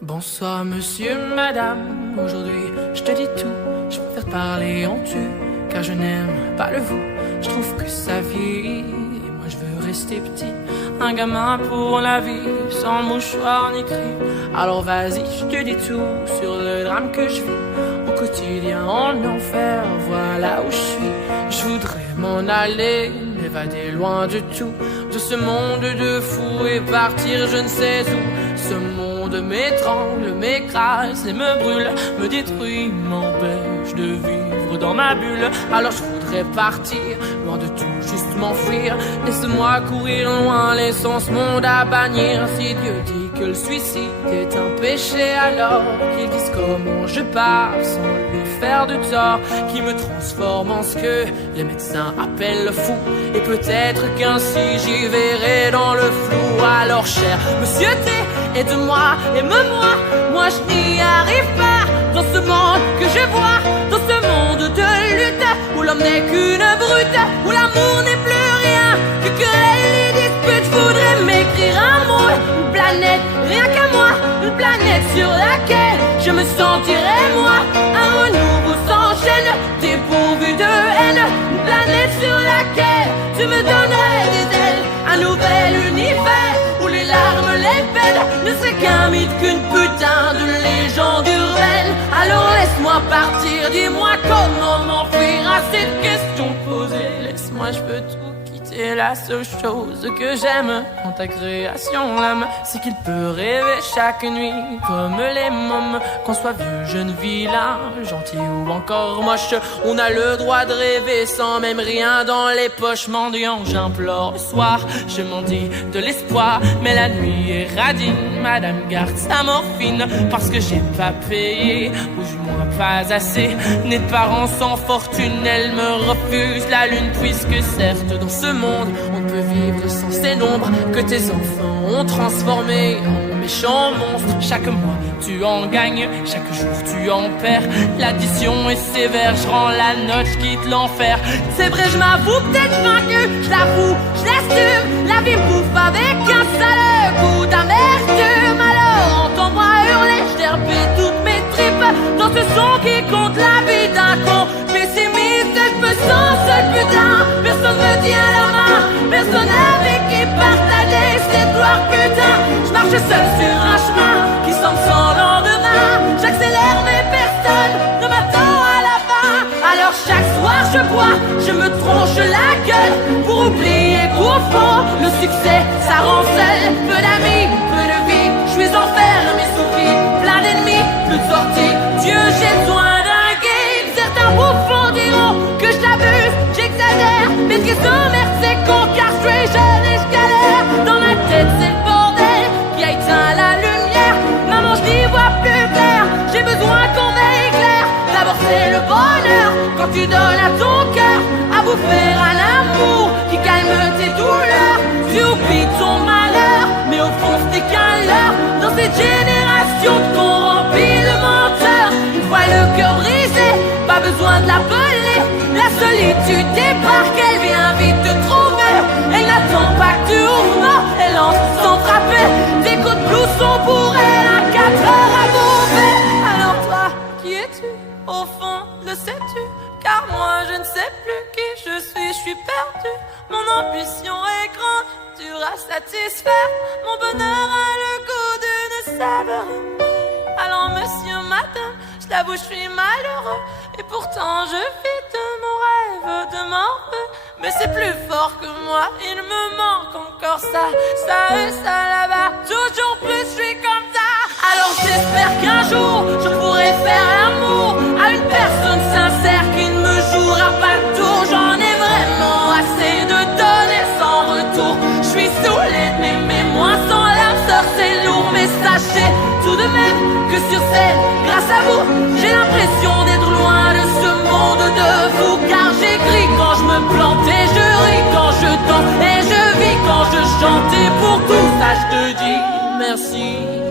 Bonsoir monsieur, madame, aujourd'hui je te dis tout, je préfère parler en tu, car je n'aime pas le vous, je trouve que ça vieillit, et moi je veux rester petit, un gamin pour la vie, sans mouchoir ni cri, alors vas-y je te dis tout, sur le drame que je vis, au quotidien en enfer, voilà où je suis, je voudrais m'en aller, m'évader loin de tout, de ce monde de fous et partir je ne sais où, ce monde m'étrangle, m'écrase et me brûle, me détruit, m'empêche de vivre dans ma bulle. Alors je voudrais partir, loin de tout, juste m'enfuir. Laisse-moi courir loin, laissons ce monde à bannir. Si Dieu dit que le suicide est un péché, alors qu'il dise comment je pars sans lui faire de tort, qui me transforme en ce que les médecins appellent le fou. Et peut-être qu'ainsi j'y verrai dans le flou. Alors cher monsieur T, aide-moi, aime-moi, moi je n'y arrive pas. Dans ce monde que je vois, dans ce monde de lutte, où l'homme n'est qu'une brute, où l'amour n'est plus rien que querelle et dispute. Je voudrais m'écrire un mot, une planète, rien qu'à moi, une planète sur laquelle je me sentirais moi. Un renouveau s'enchaîne, dépourvu de haine, une planète sur laquelle tu me donnerais des ailes, un nouvel univers où les larmes, les peines ne seraient qu'un mythe, qu'une putain de légende urbaine. Alors laisse-moi partir, dis-moi comment m'enfuir à cette question posée. Laisse-moi, je peux tout quitter, la seule chose que j'aime en ta création, l'âme, c'est qu'il peut rêver chaque nuit comme les mômes. Qu'on soit vieux, jeune, vilain, gentil ou encore moche, on a le droit de rêver sans même rien dans les poches. Mendiant, j'implore le soir, je m'en dis de l'espoir, mais la nuit est radine. Madame garde sa morphine parce que j'ai pas payé, ou du moins pas assez. Née de parents sans fortune, elle me refuse la lune, puisque certes dans ce monde on ne peut vivre sans ces nombres que tes enfants ont transformés en méchants monstres. Chaque mois tu en gagnes, chaque jour tu en perds. L'addition est sévère, je rends la note, je quitte l'enfer. C'est vrai, je m'avoue peut-être vaincu, je l'avoue, je l'assume. La vie me bouffe avec un sale goût d'amertume. Alors entends-moi hurler, je dérbais toutes mes tripes dans ce son qui compte la vie d'un con pessimiste. Je me sens seul, putain, personne me tient la main, personne avec qui partager cette gloire, putain. Je marche seul sur un chemin qui semble sans lendemain, j'accélère mais personne ne m'attend à la fin. Alors chaque soir je bois, je me tronche la gueule pour oublier qu'au fond le succès ça rend seul. Peu d'amis, peu de vie, je suis enfermé sous vie, plein d'ennemis, plus de sortie. Dieu, j'ai besoin d'un guide. Certains bouffons diront que je l'abuse, j'exagère, mais ce qui s'emmerde c'est con, car je suis jeune et je galère. Dans ma tête c'est le bordel qui a éteint la lumière. Maman, je n'y vois plus clair, j'ai besoin qu'on m'éclaire. D'abord c'est le bonheur quand tu donnes à ton cœur à bouffer un amour qui calme tes douleurs. Tu oublies ton malheur, mais au fond ce n'est qu'un leurre. Dans cette génération de corrompus de menteurs, une fois le cœur brisé, pas besoin de l'appeler. La solitude débarque, elle vient vite te trouver. Elle n'attend pas que tu ouvres, non, elle entre sans frapper. Tes côtes blues sont pour elle à 4 heures à bouffer. Alors toi, qui es-tu? Au fond, le sais-tu? Car moi je ne sais plus qui je suis perdu. Mon ambition est grande, dure à satisfaire. Mon bonheur a le goût d'une saveur. Alors monsieur, madame, je l'avoue, je suis malheureux. Et pourtant je vis de mon rêve, de mon vœu. Mais c'est plus fort que moi, il me manque encore ça et ça là-bas. Toujours plus, je suis comme ça. Alors j'espère qu'un jour je pourrai faire l'amour à une personne sincère qui ne me jouera pas le tour. J'en ai vraiment assez de donner sans retour. Je suis saoulé de m'aimer, moi sans l'âme sœur c'est lourd. Mais sachez tout de même que sur scène, grâce à vous, j'ai l'impression d'être loin de ce monde de fous. Car j'écris quand je me plante et je ris quand je danse et je vis quand je chante. Et pour tout ça je te dis merci.